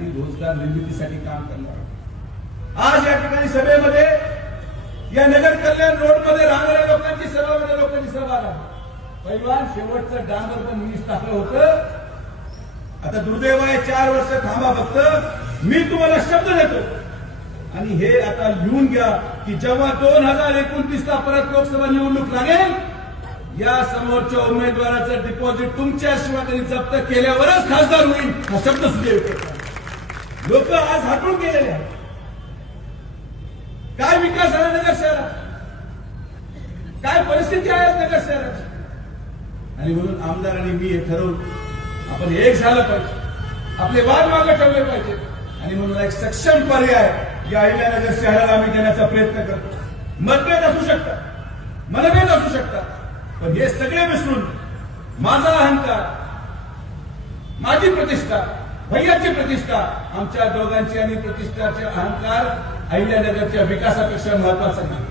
आणि रोजगार निर्मितीसाठी काम करणार आज या ठिकाणी सभेमध्ये या नगर कल्याण रोडमध्ये राहणाऱ्या लोकांची सभामध्ये लोकांची सभा आला. पैलवान शेवटचं डांबर पण मीच टाकलं होतं. आता दुर्दैव आहे चार वर्ष थांबा फक्त. मी तुम्हाला शब्द देतो. आणि हे आता लिहून घ्या की जेव्हा दोन हजार एकोणतीसला परत लोकसभा निवडणूक लागेल या समोरच्या उमेदवाराचं डिपॉझिट तुमच्याशिवाय त्यांनी जप्त केल्यावरच खासदार होईल. हा शब्द सुद्धा लोक आज हटून गेलेले आहेत. काय विकास झाला नगर शहरात? काय परिस्थिती आहे नगर शहराची आणि म्हणून आमदार आणि मी हे ठरवून आपण एक झालं पाहिजे. आपले वाद मागे ठेवले पाहिजे. आणि म्हणून एक सक्षम पर्याय या अहिल्यानगर शहराला आम्ही देण्याचा प्रयत्न करतो. मतभेद असू शकतात. मनभेद असू शकतात. पण हे सगळे विसरून माझा अहंकार माझी प्रतिष्ठा भैयाची प्रतिष्ठा आमच्या दोघांची आणि प्रतिष्ठाचे अहंकार अहिल्यानगरच्या विकासापेक्षा महत्त्वाचा नाही.